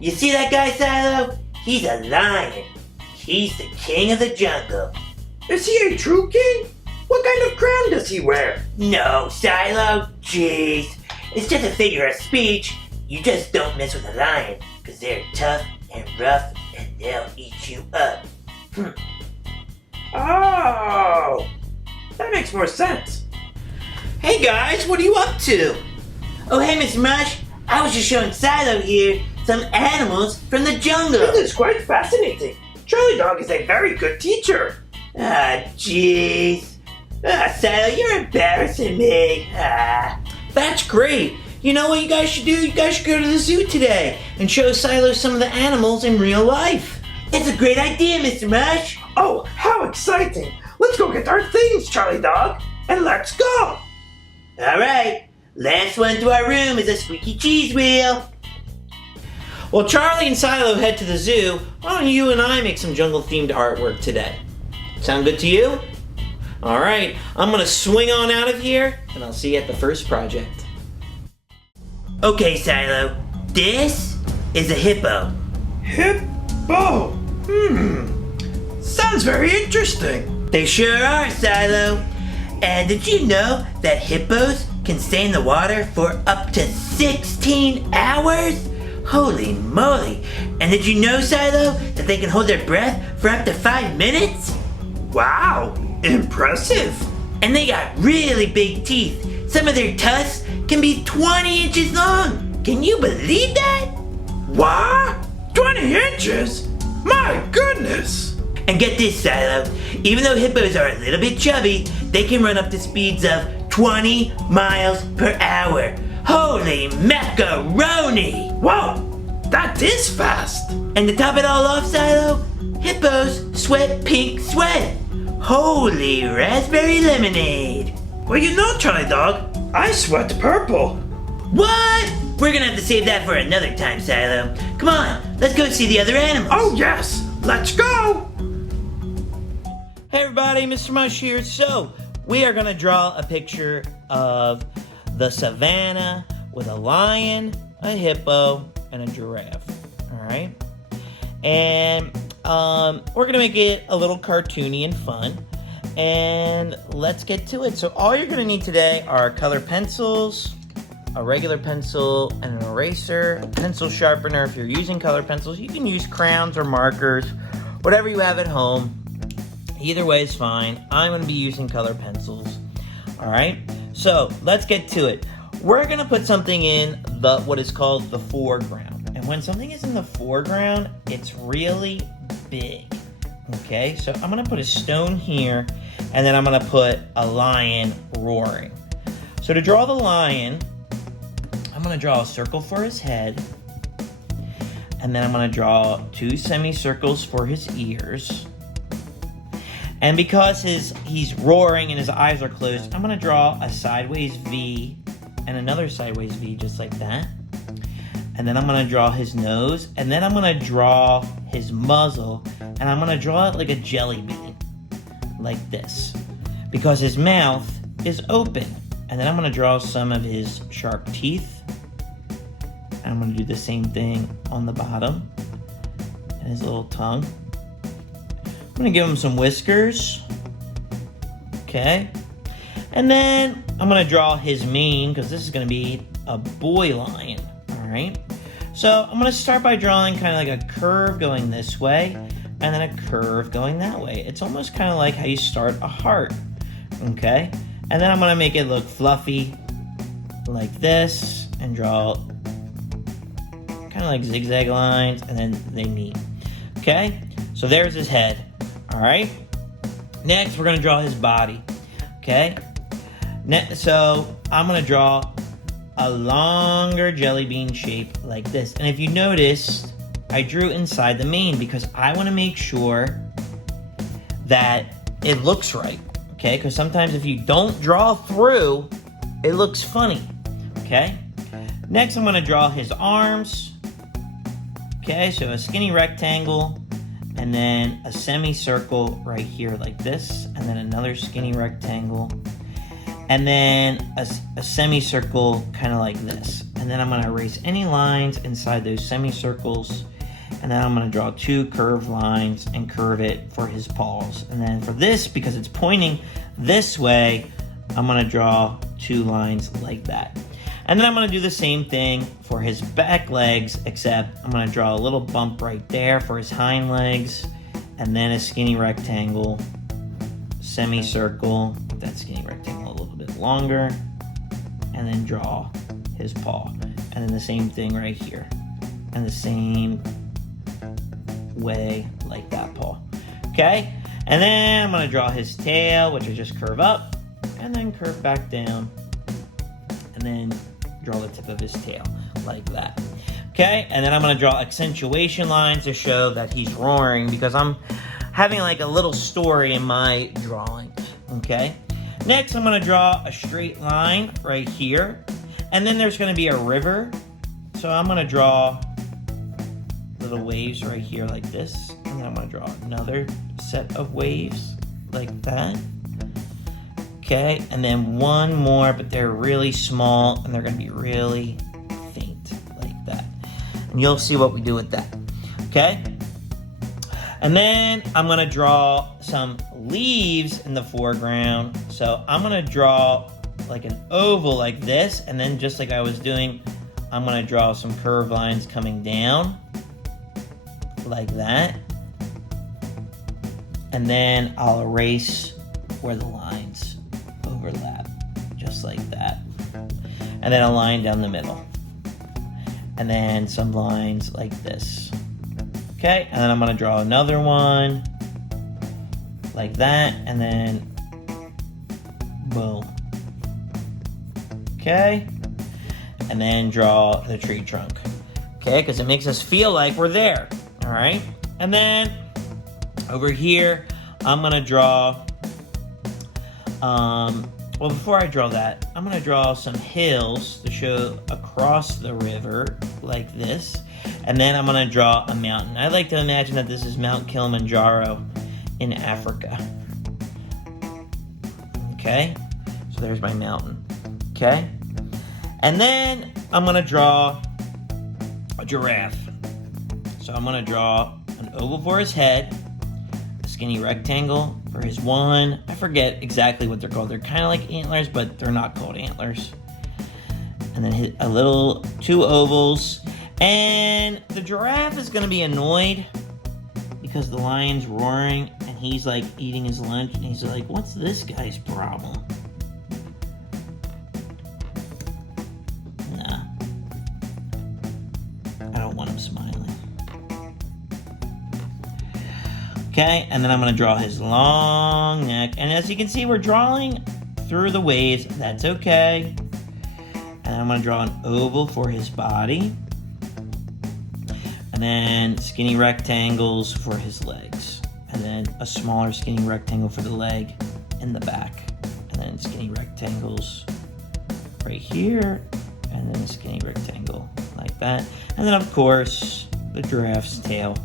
You see that guy, Cilo? He's a lion. He's the king of the jungle. Is he a true king? What kind of crown does he wear? No, Cilo, jeez. It's just a figure of speech. You just don't mess with a lion, because they're tough and rough and they'll eat you up. Oh, that makes more sense. Hey guys, what are you up to? Oh hey, Mr. Mush. I was just showing Cilo here some animals from the jungle. This is quite fascinating. Charlie Dog is a very good teacher. Ah, jeez. Ah, Cilo, you're embarrassing me. Ah. That's great. You know what you guys should do? You guys should go to the zoo today and show Cilo some of the animals in real life. It's a great idea, Mr. Mush. Oh, how exciting. Let's go get our things, Charlie Dog, and let's go. All right. Last one to our room is a squeaky cheese wheel. Well, Charlie and Cilo head to the zoo. Why don't you and I make some jungle-themed artwork today? Sound good to you? All right, I'm gonna swing on out of here, and I'll see you at the first project. Okay, Cilo, this is a hippo. Hippo. Sounds very interesting. They sure are, Cilo. And did you know that hippos can stay in the water for up to 16 hours? Holy moly. And did you know, Cilo, that they can hold their breath for up to 5 minutes? Wow, impressive. And they got really big teeth. Some of their tusks can be 20 inches long. Can you believe that? What? 20 inches? My goodness. And get this, Cilo. Even though hippos are a little bit chubby, they can run up to speeds of 20 miles per hour. Holy macaroni! Whoa, that is fast. And to top it all off, Cilo, hippos sweat pink sweat. Holy raspberry lemonade. Well, you know, Charlie Dog, I sweat purple. What? We're gonna have to save that for another time, Cilo. Come on, let's go see the other animals. Oh, yes, let's go. Hey everybody, Mr. Mush here. So, we are gonna draw a picture of the savannah with a lion, a hippo, and a giraffe. Alright? And we're gonna make it a little cartoony and fun. And let's get to it. So all you're gonna need today are colored pencils, a regular pencil, and an eraser, a pencil sharpener. If you're using colored pencils, you can use crayons or markers, whatever you have at home. Either way is fine. I'm gonna be using colored pencils. Alright? So let's get to it. We're gonna put something in what is called the foreground. And when something is in the foreground, it's really big. Okay, so I'm gonna put a stone here, and then I'm gonna put a lion roaring. So to draw the lion, I'm gonna draw a circle for his head, and then I'm gonna draw 2 semicircles for his ears. And because he's roaring and his eyes are closed, I'm gonna draw a sideways V and another sideways V just like that. And then I'm gonna draw his nose, and then I'm gonna draw his muzzle, and I'm gonna draw it like a jelly bean, like this, because his mouth is open. And then I'm gonna draw some of his sharp teeth, and I'm gonna do the same thing on the bottom, and his little tongue. I'm gonna give him some whiskers, okay? And then I'm gonna draw his mane, because this is gonna be a boy lion, all right? So I'm gonna start by drawing kind of like a curve going this way, and then a curve going that way. It's almost kind of like how you start a heart, okay? And then I'm gonna make it look fluffy, like this, and draw kind of like zigzag lines, and then they meet, okay? So there's his head, all right? Next, we're gonna draw his body, okay? So I'm gonna draw a longer jelly bean shape like this. And if you noticed, I drew inside the mane because I want to make sure that it looks right, okay? Because sometimes if you don't draw through, it looks funny, okay? Next, I'm going to draw his arms, okay? So a skinny rectangle, and then a semicircle right here like this, and then another skinny rectangle, and then a semicircle kind of like this. And and then I'm going to erase any lines inside those semicircles, and then I'm going to draw 2 curved lines and curve it for his paws. And then for this, because it's pointing this way, I'm going to draw 2 lines like that. And then I'm going to do the same thing for his back legs, except I'm going to draw a little bump right there for his hind legs, and then a skinny rectangle, semicircle, that skinny rectangle a little bit longer, and then draw his paw. And then the same thing right here, and the same way like that paw. Okay? And then I'm going to draw his tail, which I just curve up, and then curve back down, and then draw the tip of his tail like that. Okay, and then I'm going to draw accentuation lines to show that he's roaring, because I'm having like a little story in my drawing. Okay, next I'm going to draw a straight line right here, and then there's going to be a river, so I'm going to draw little waves right here like this, and then I'm going to draw another set of waves like that. Okay, and then one more, but they're really small, and they're going to be really faint, like that. And you'll see what we do with that. Okay? And then I'm going to draw some leaves in the foreground. So I'm going to draw like an oval like this, and then just like I was doing, I'm going to draw some curved lines coming down, like that. And then I'll erase where the lines overlap, just like that. And then a line down the middle. And then some lines like this. Okay, and then I'm going to draw another one like that, and then boom. Okay, and then draw the tree trunk. Okay, because it makes us feel like we're there. All right, and then over here, I'm going to draw well, before I draw that, I'm going to draw some hills to show across the river like this. And then I'm going to draw a mountain. I like to imagine that this is Mount Kilimanjaro in Africa. Okay? So there's my mountain. Okay? And then I'm going to draw a giraffe. So I'm going to draw an oval for his head, a skinny rectangle for his one. I forget exactly what they're called. They're kind of like antlers, but they're not called antlers. And then hit a little 2 ovals. And the giraffe is going to be annoyed because the lion's roaring and he's like eating his lunch, and he's like, what's this guy's problem? Nah. I don't want him smiling. Okay, and then I'm going to draw his long neck. And as you can see, we're drawing through the waves. That's okay. And I'm going to draw an oval for his body. And then skinny rectangles for his legs. And then a smaller skinny rectangle for the leg in the back. And then skinny rectangles right here. And then a skinny rectangle like that. And then, of course, the giraffe's tail.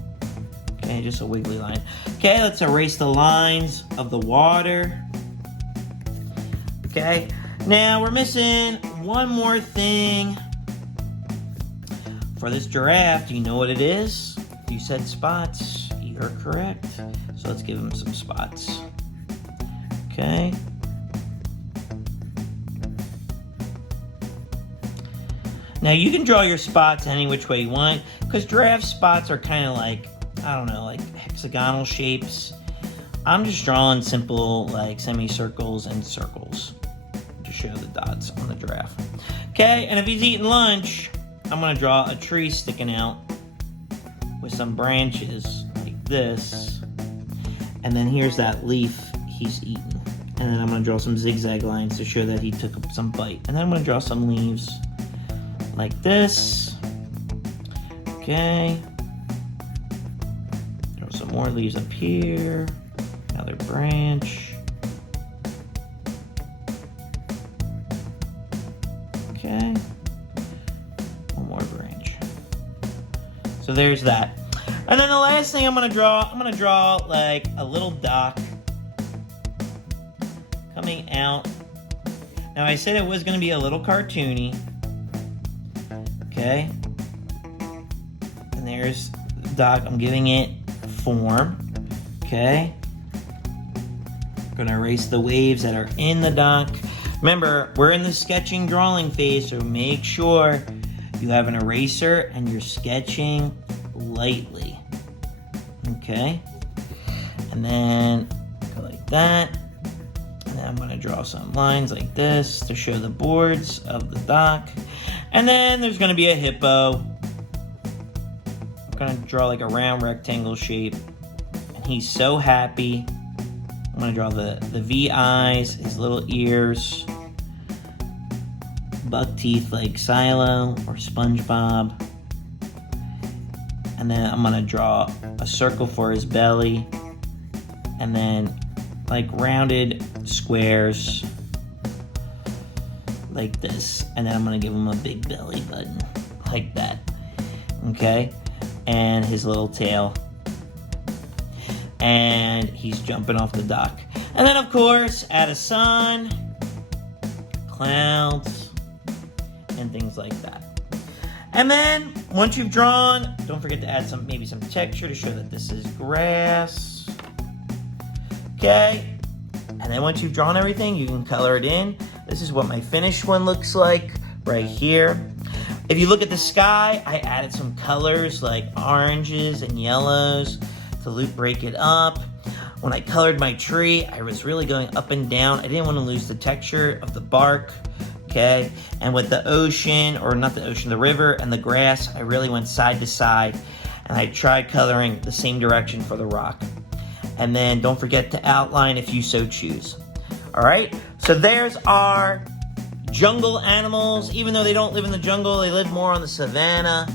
Okay, just a wiggly line. Okay, let's erase the lines of the water. Okay, now we're missing one more thing. For this giraffe, do you know what it is? You said spots. You're correct. So let's give him some spots. Okay. Now you can draw your spots any which way you want, because giraffe spots are kind of like, I don't know, like hexagonal shapes. I'm just drawing simple like semicircles and circles to show the dots on the giraffe. Okay, and if he's eating lunch, I'm going to draw a tree sticking out with some branches like this. And then here's that leaf he's eating. And then I'm going to draw some zigzag lines to show that he took some bite. And then I'm going to draw some leaves like this. Okay. Draw some more leaves up here. Another branch. Okay. One more branch. So there's that. And then the last thing I'm going to draw like a little dock coming out. Now I said it was going to be a little cartoony. Okay. And there's the duck. I'm giving it form. Okay. I'm gonna erase the waves that are in the duck. Remember, we're in the sketching drawing phase, so make sure you have an eraser and you're sketching lightly. Okay. And then go like that. And then I'm gonna draw some lines like this to show the boards of the dock. And then there's gonna be a hippo. I'm gonna draw like a round rectangle shape. And he's so happy. I'm gonna draw the V eyes, his little ears, buck teeth like Cilo or SpongeBob. And then I'm gonna draw a circle for his belly. And then like rounded squares like this. And then I'm gonna give him a big belly button like that. Okay? And his little tail. And he's jumping off the dock. And then, of course, add a sun, clouds, and things like that. And then, once you've drawn, don't forget to add maybe some texture to show that this is grass. Okay? And then once you've drawn everything, you can color it in. This is what my finished one looks like right here. If you look at the sky, I added some colors like oranges and yellows to break it up. When I colored my tree, I was really going up and down. I didn't want to lose the texture of the bark, okay? And with the ocean, or not the ocean, the river and the grass, I really went side to side, and I tried coloring the same direction for the rock. And then don't forget to outline if you so choose. All right, so there's our jungle animals. Even though they don't live in the jungle, they live more on the savannah.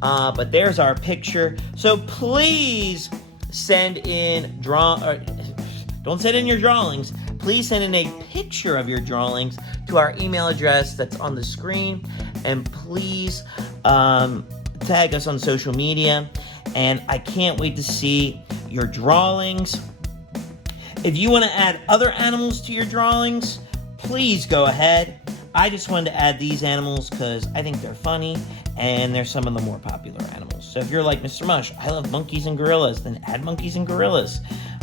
But there's our picture. So please send in don't send in your drawings. Please send in a picture of your drawings to our email address that's on the screen, and please tag us on social media. And I can't wait to see your drawings. If you want to add other animals to your drawings, please go ahead. I just wanted to add these animals because I think they're funny and they're some of the more popular animals. So if you're like Mr. Mush, I love monkeys and gorillas, then add monkeys and gorillas.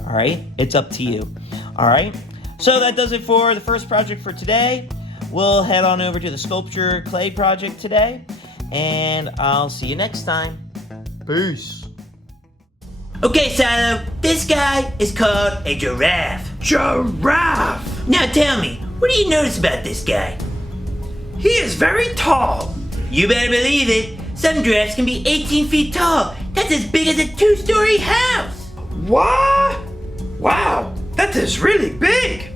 All right, it's up to you. All right, so that does it for the first project for today. We'll head on over to the sculpture clay project today, and I'll see you next time. Peace. Okay, Cilo, this guy is called a giraffe. Giraffe! Now tell me, what do you notice about this guy? He is very tall. You better believe it. Some giraffes can be 18 feet tall. That's as big as a 2-story house. What? Wow, that is really big.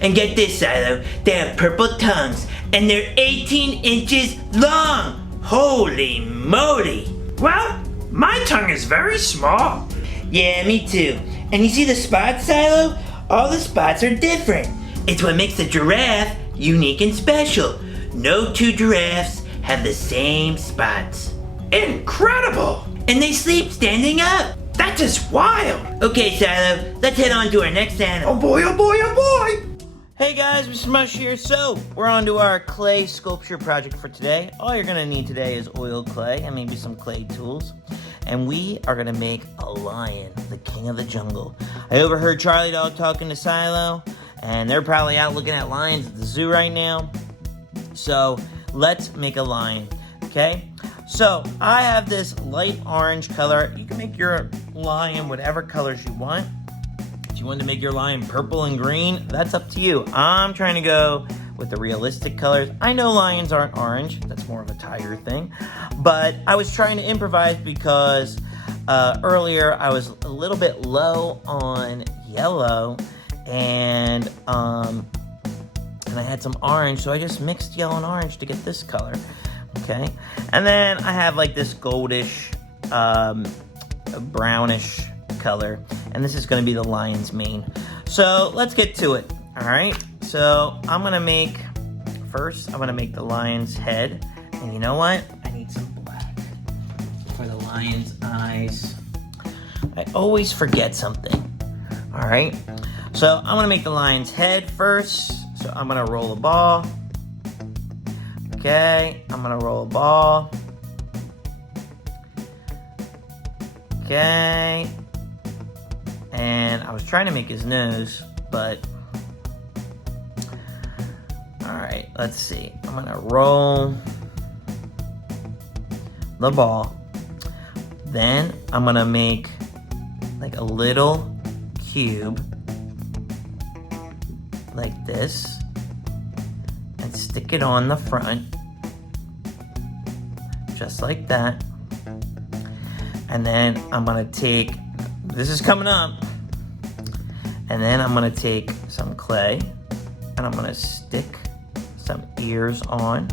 And get this, Cilo, they have purple tongues, and they're 18 inches long. Holy moly. Well, my tongue is very small. Yeah, me too. And you see the spots, Cilo? All the spots are different. It's what makes the giraffe unique and special. No two giraffes have the same spots. Incredible! And they sleep standing up. That is wild. Okay, Cilo, let's head on to our next animal. Oh boy, oh boy, oh boy! Hey guys, Mr. Mush here. So, we're on to our clay sculpture project for today. All you're gonna need today is oil clay and maybe some clay tools. And we are gonna make a lion, the king of the jungle. I overheard Charlie Dog talking to Cilo, and they're probably out looking at lions at the zoo right now. So, let's make a lion, okay? So, I have this light orange color. You can make your lion whatever colors you want. If you want to make your lion purple and green, that's up to you. I'm trying to go with the realistic colors. I know lions aren't orange. That's more of a tiger thing. But I was trying to improvise because earlier I was a little bit low on yellow, and I had some orange, so I just mixed yellow and orange to get this color. Okay, and then I have like this goldish, brownish color, and this is going to be the lion's mane. So let's get to it. All right, so I'm going to make the lion's head, and you know what? I need some black for the lion's eyes. I always forget something. All right, so I'm going to make the lion's head first. So I'm going to roll a ball. Okay, I'm going to roll a ball. Okay. And I was trying to make his nose, but... Alright, let's see. I'm gonna roll the ball. Then I'm gonna make like a little cube like this and stick it on the front just like that. And then I'm gonna take, this is coming up, and then I'm gonna take some clay and I'm gonna stick some ears on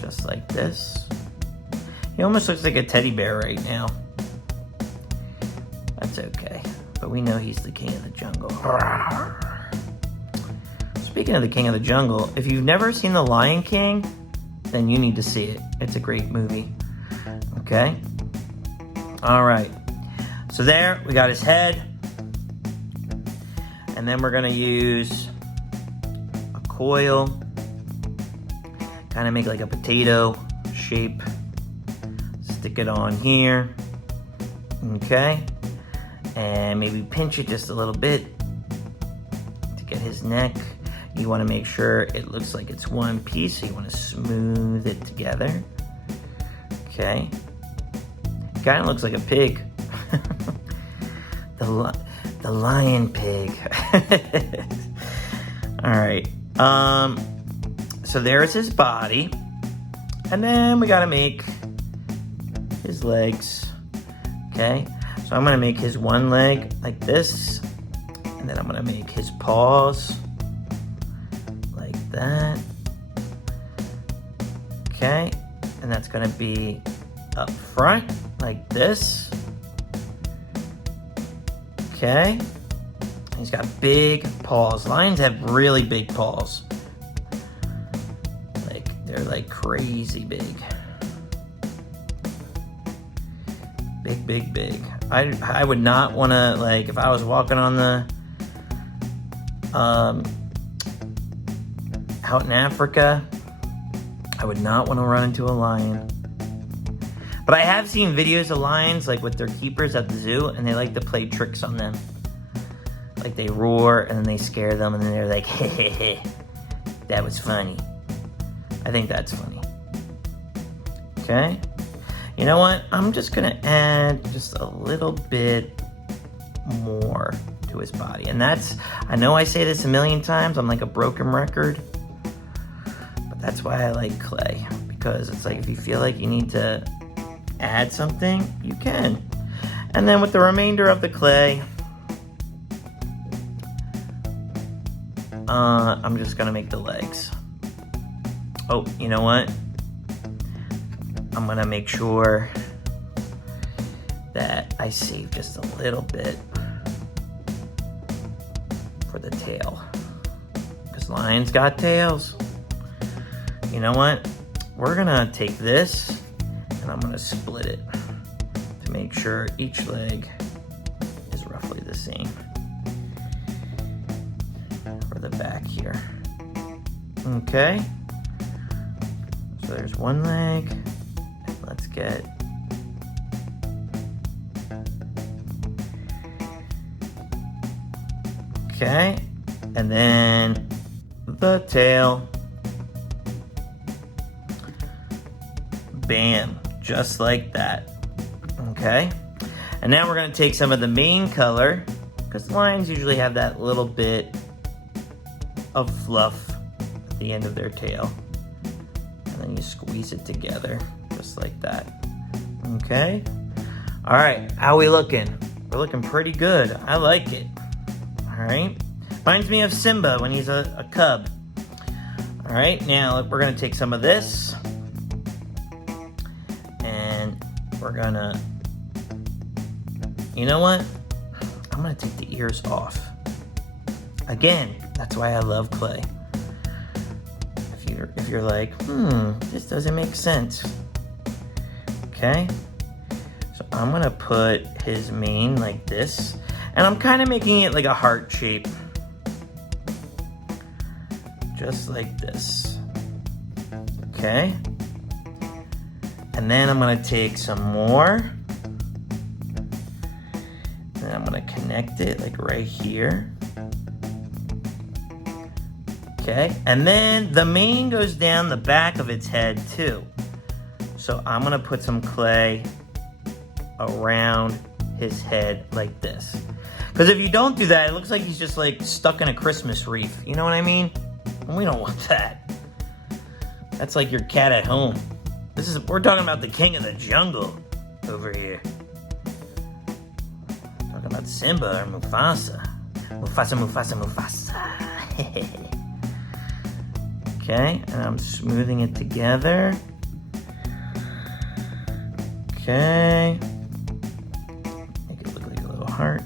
just like this. He almost looks like a teddy bear right now. That's okay, but we know he's the king of the jungle. Speaking of the king of the jungle, if you've never seen The Lion King, then you need to see it. It's a great movie. Okay? All right. So there, we got his head. And then we're gonna use a coil. Kind of make like a potato shape. Stick it on here. Okay? And maybe pinch it just a little bit to get his neck. You want to make sure it looks like it's one piece, so you want to smooth it together. Okay. Kind of looks like a pig. the lion pig. All right. So there's his body, and then we got to make his legs. Okay. So I'm gonna make his one leg like this, and then I'm gonna make his paws like that. Okay, and that's gonna be up front like this. Okay, he's got big paws. Lions have really big paws. Like, they're like crazy big. Big. I would not want to, like, if I was walking on the, out in Africa, I would not want to run into a lion. But I have seen videos of lions, like, with their keepers at the zoo, and they like to play tricks on them. Like, they roar, and then they scare them, and then they're like, hey, that was funny. I think that's funny. Okay? You know what? I'm just gonna add just a little bit more to his body. And that's, I know I say this a million times, I'm like a broken record, but that's why I like clay. Because it's like, if you feel like you need to add something, you can. And then with the remainder of the clay, I'm just gonna make the legs. Oh, you know what? I'm gonna make sure that I save just a little bit for the tail, because lions got tails. You know what? We're gonna take this and I'm gonna split it to make sure each leg is roughly the same for the back here. Okay, so there's one leg. Let's get okay, and then the tail. Bam, just like that. Okay, and now we're going to take some of the main color, because lions usually have that little bit of fluff at the end of their tail, and then you squeeze it together just like that. Okay, all right, how are we looking? We're looking pretty good. I like it. All right, reminds me of Simba when he's a cub. All right, now we're gonna take some of this and we're gonna, you know what? I'm gonna take the ears off. Again, that's why I love clay. If you're like, this doesn't make sense. Okay, so I'm gonna put his mane like this, and I'm kind of making it like a heart shape, just like this. Okay, and then I'm gonna take some more then I'm gonna connect it like right here. Okay, and then the mane goes down the back of its head too. So I'm gonna put some clay around his head like this. Because if you don't do that, it looks like he's just like stuck in a Christmas wreath. You know what I mean? And we don't want that. That's like your cat at home. We're talking about the king of the jungle over here. Talking about Simba or Mufasa. Mufasa. Okay, and I'm smoothing it together. Okay. Make it look like a little heart.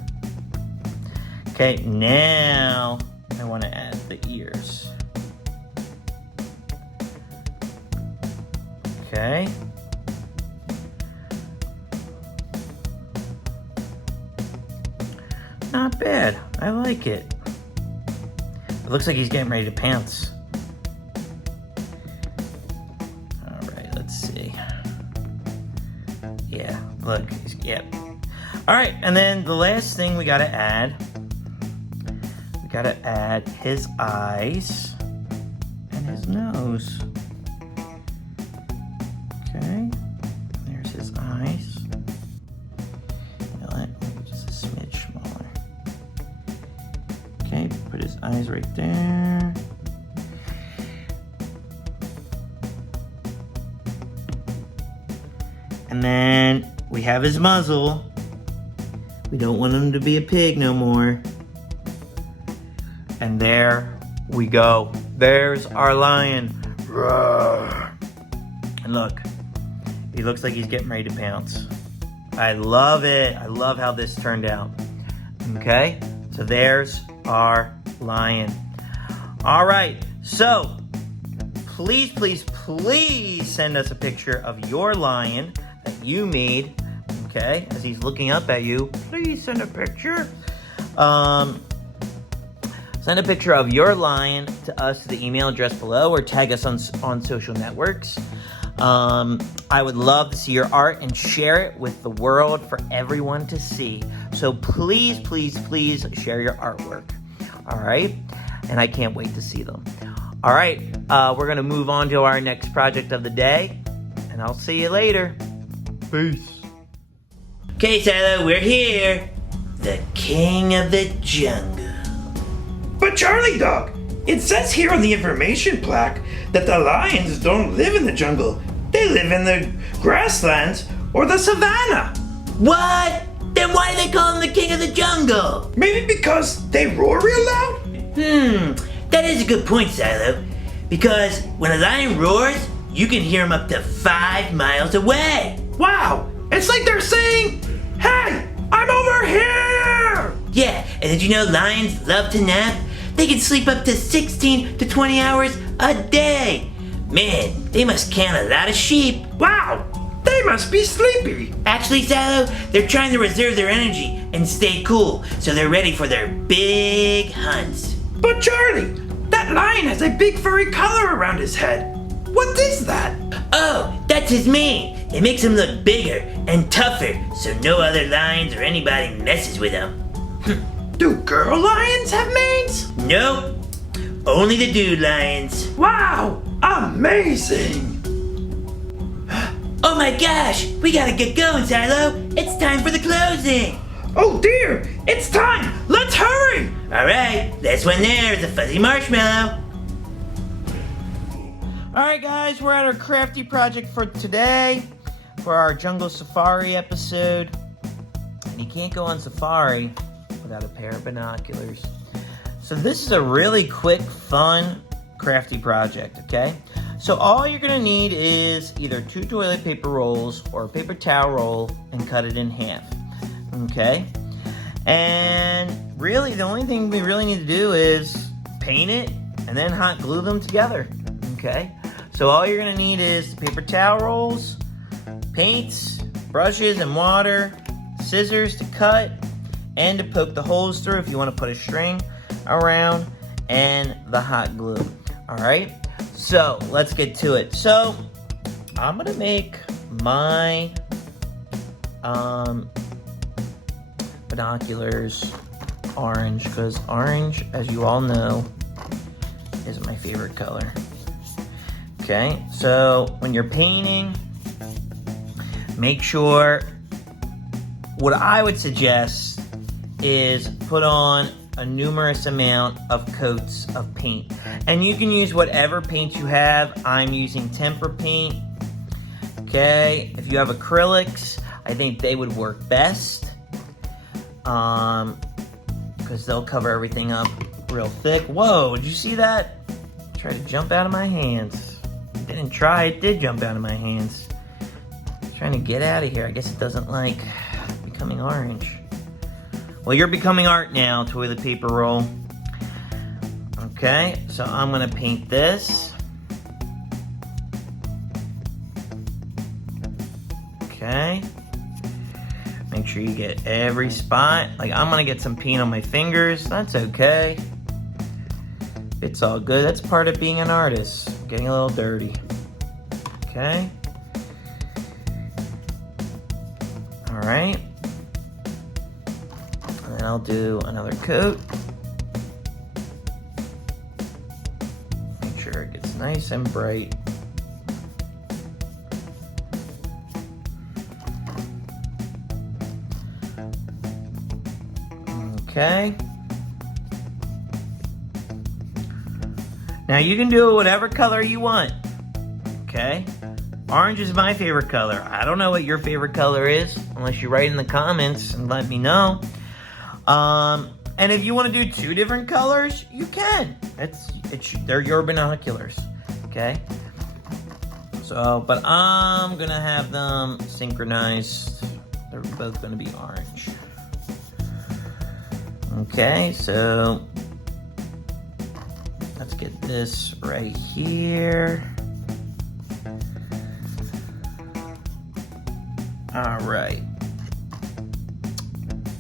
Okay, now I want to add the ears. Okay. Not bad. I like it. It looks like he's getting ready to pants. Alright, let's see. Yeah, look. Yep. Alright, and then the last thing we gotta add. We gotta add his eyes and his nose. Okay. There's his eyes. Maybe just a smidge smaller. Okay, put his eyes right there. And then we have his muzzle. We don't want him to be a pig no more. And there we go. There's our lion. Roar. And look, he looks like he's getting ready to pounce. I love it. I love how this turned out. Okay, so there's our lion. All right, so please send us a picture of your lion that you made. Okay, as he's looking up at you, please send a picture. Send a picture of your lion to us to the email address below, or tag us on social networks. I would love to see your art and share it with the world for everyone to see. So please share your artwork. All right, and I can't wait to see them. All right, we're gonna move on to our next project of the day, and I'll see you later. Peace. Okay, Cilo, we're here. The king of the jungle. But Charlie Dog, it says here on the information plaque that the lions don't live in the jungle. They live in the grasslands or the savannah. What? Then why do they call him the king of the jungle? Maybe because they roar real loud? That is a good point, Cilo. Because when a lion roars, you can hear him up to 5 miles away. Wow, it's like they're saying, hey, I'm over here! Yeah, and did you know lions love to nap? They can sleep up to 16 to 20 hours a day. Man, they must count a lot of sheep. Wow, they must be sleepy. Actually, Cilo, they're trying to reserve their energy and stay cool, so they're ready for their big hunts. But Charlie, that lion has a big furry collar around his head. What is that? Oh, that's his mane. It makes him look bigger and tougher, so no other lions or anybody messes with him. Do girl lions have manes? Nope, only the dude lions. Wow, amazing. Oh my gosh, we gotta get going, Cilo. It's time for the closing. Oh dear, it's time. Let's hurry. All right, last one there is a fuzzy marshmallow. All right, guys, we're at our crafty project for today for our jungle safari episode. And you can't go on safari without a pair of binoculars. So this is a really quick, fun, crafty project, okay? So all you're gonna need is either 2 toilet paper rolls or a paper towel roll and cut it in half, okay? And really, the only thing we really need to do is paint it and then hot glue them together, okay? So all you're gonna need is the paper towel rolls, paints, brushes and water, scissors to cut, and to poke the holes through if you want to put a string around, and the hot glue. All right, so let's get to it. So I'm gonna make my binoculars orange, because orange, as you all know, is my favorite color. Okay, so when you're painting, make sure, what I would suggest is put on a numerous amount of coats of paint. And you can use whatever paint you have. I'm using tempera paint. Okay, if you have acrylics, I think they would work best. Because they'll cover everything up real thick. Whoa, did you see that? Tried to jump out of my hands. It didn't try, it did jump out of my hands. It's trying to get out of here. I guess it doesn't like becoming orange. Well, you're becoming art now, toilet paper roll. Okay, so I'm gonna paint this. Okay. Make sure you get every spot. Like, I'm gonna get some paint on my fingers. That's okay. It's all good. That's part of being an artist. Getting a little dirty. Okay. All right. And then I'll do another coat. Make sure it gets nice and bright. Okay. Now you can do whatever color you want. Okay. Orange is my favorite color. I don't know what your favorite color is, unless you write in the comments and let me know. And if you want to do 2 different colors, you can. They're your binoculars. Okay. So, but I'm gonna have them synchronized. They're both gonna be orange. Okay, so let's get this right here. All right.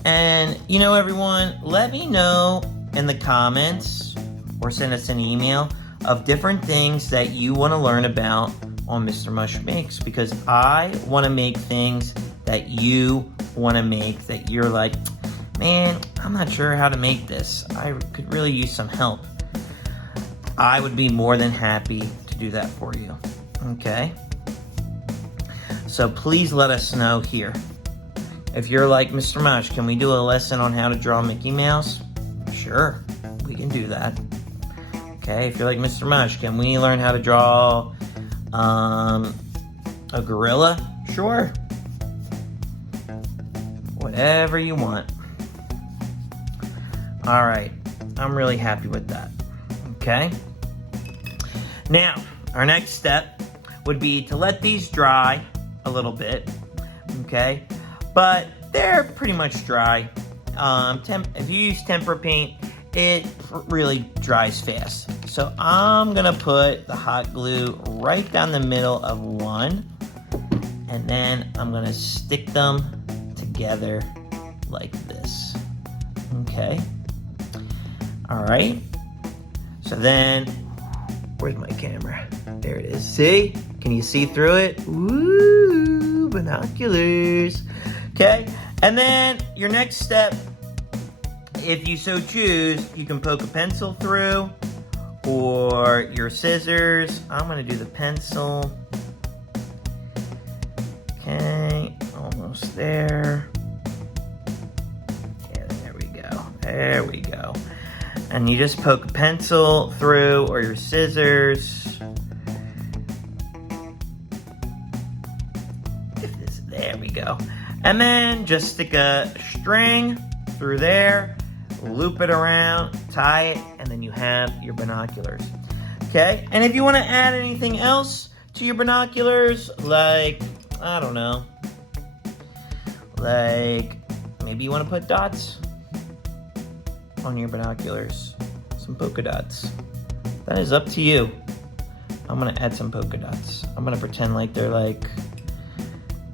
And, you know, everyone, let me know in the comments or send us an email of different things that you want to learn about on Mr. Mush Makes, because I want to make things that you want to make, that you're like, man, I'm not sure how to make this. I could really use some help. I would be more than happy to do that for you. Okay? So please let us know here. If you're like, Mr. Mush, can we do a lesson on how to draw Mickey Mouse? Sure, we can do that. Okay, if you're like, Mr. Mush, can we learn how to draw a gorilla? Sure. Whatever you want. All right, I'm really happy with that. Okay. Now, our next step would be to let these dry a little bit. Okay. But they're pretty much dry. If you use tempera paint, it really dries fast. So I'm gonna put the hot glue right down the middle of one, and then I'm gonna stick them together like this. Okay. All right. So then, where's my camera? There it is. See? Can you see through it? Woo! Binoculars. Okay, and then your next step, if you so choose, you can poke a pencil through or your scissors. I'm gonna do the pencil. Okay, almost there. Yeah, there we go. There we go. And you just poke a pencil through or your scissors. There we go. And then just stick a string through there, loop it around, tie it, and then you have your binoculars. Okay, and if you want to add anything else to your binoculars, like, I don't know, like maybe you want to put dots on your binoculars, some polka dots. That is up to you. I'm going to add some polka dots. I'm going to pretend like they're like,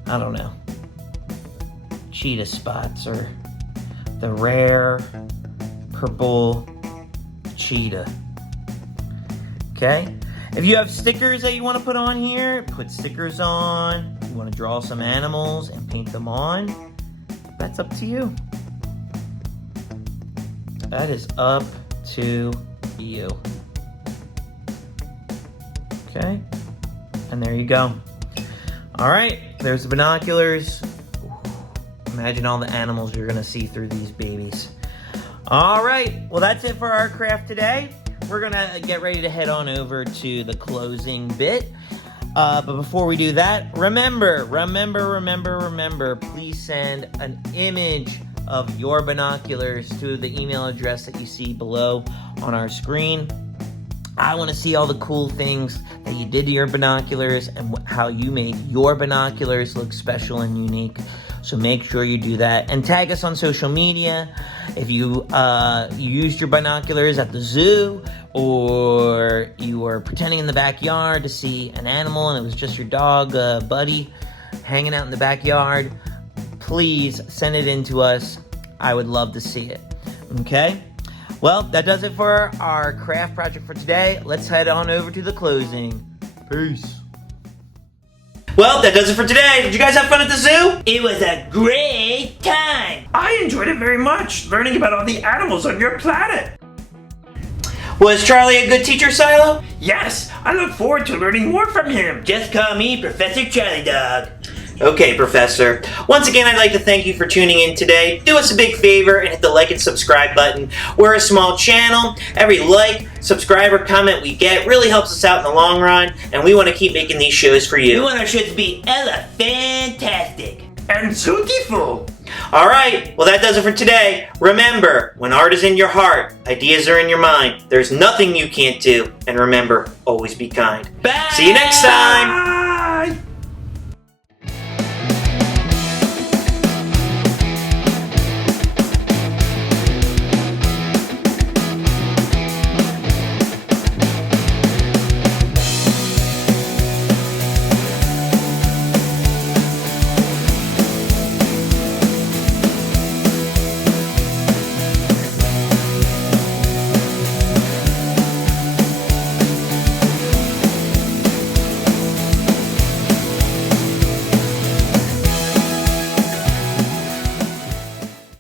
I don't know, cheetah spots or the rare purple cheetah. Okay? If you have stickers that you want to put on here, put stickers on. If you want to draw some animals and paint them on, that's up to you. That is up to you. Okay, and there you go. All right, there's the binoculars. Imagine all the animals you're gonna see through these babies. All right, well that's it for our craft today. We're gonna get ready to head on over to the closing bit. But before we do that, remember, please send an image of your binoculars to the email address that you see below on our screen. I want to see all the cool things that you did to your binoculars and how you made your binoculars look special and unique. So make sure you do that and tag us on social media. If you used your binoculars at the zoo, or you were pretending in the backyard to see an animal and it was just your dog Buddy hanging out in the backyard, please send it in to us. I would love to see it. Okay? Well, that does it for our craft project for today. Let's head on over to the closing. Peace. Well, that does it for today. Did you guys have fun at the zoo? It was a great time. I enjoyed it very much, learning about all the animals on your planet. Was Charlie a good teacher, Cilo? Yes, I look forward to learning more from him. Just call me Professor Charlie Dog. Okay, Professor. Once again, I'd like to thank you for tuning in today. Do us a big favor and hit the like and subscribe button. We're a small channel. Every like, subscribe, or comment we get really helps us out in the long run, and we want to keep making these shows for you. We want our shows to be fantastic And beautiful. Alright, well that does it for today. Remember, when art is in your heart, ideas are in your mind. There's nothing you can't do. And remember, always be kind. Bye. See you next time!